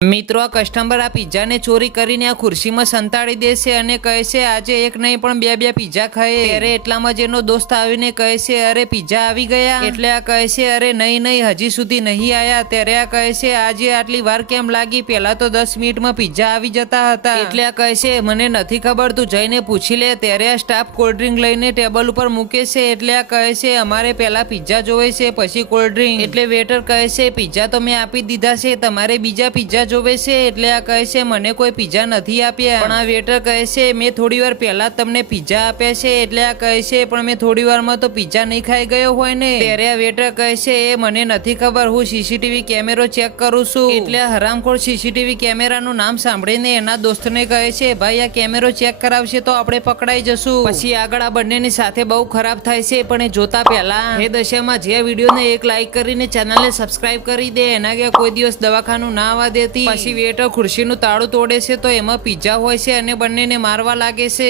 મિત્રો આ કસ્ટમર આ પિઝાને ચોરી કરીને આ ખુરશીમાં સંતાડી દેશે અને કહે છે આજે એક નહીં પણ બે પિઝા ખાય। ત્યારે એટલામાં જ એનો દોસ્ત આવીને કહે છે અરે પિઝા આવી ગયા? એટલે આ કહે છે અરે નહીં હજી સુધી નહીં આયા। ત્યારે આ કહે છે આજે આટલી વાર કેમ લાગી? પહેલા તો 10 મિનિટમાં પિઝા આવી જતા હતા। એટલે આ કહે છે મને નથી ખબર, તું જઈને પૂછી લે। ત્યારે આ સ્ટાફ કોલ્ડ ડ્રિંક લઈને ટેબલ ઉપર મૂકે છે। એટલે આ કહે છે અમારે પહેલા પિઝા જોવે છે પછી કોલ્ડ ડ્રિંક। એટલે વેટર કહે છે પિઝા તો મેં આપી દીધા છે, તમારે બીજા પિઝા જોવે છે? એટલે આ કહે છે મને કોઈ પિઝા નથી આપ્યા। પણ આ વેટર કહે છે મેં થોડી વાર પહેલા તમને પિઝા આપ્યા છે। એટલે આ કહે છે પણ મેં થોડી વારમાં તો પિઝા નહીં ખાઈ ગયો હોય ને? ત્યારે આ વેટર કહે છે એ મને નથી ખબર, હું સીસીટીવી કેમેરો ચેક કરું છું। એટલે આ હરામખોર સીસીટીવી કેમેરાનું નામ સાંભળીને એના દોસ્તને કહે છે ભાઈ આ કેમેરો ચેક કરાવશે તો આપણે પકડાઈ જશું। પછી આગળ આ બંનેની સાથે બહુ ખરાબ થાય છે, પણ એ જોતા પહેલા એ દશામાં જે વિડીયોને એક લાઈક કરીને ચેનલને સબસ્ક્રાઇબ કરી દે, એના કે કોઈ દિવસ દવાખાનું ના આવવા દેતી। પછી વેટર ખુરશીનું તાળું તોડે છે તો એમાં પિઝા હોય છે અને બંનેને મારવા લાગે છે।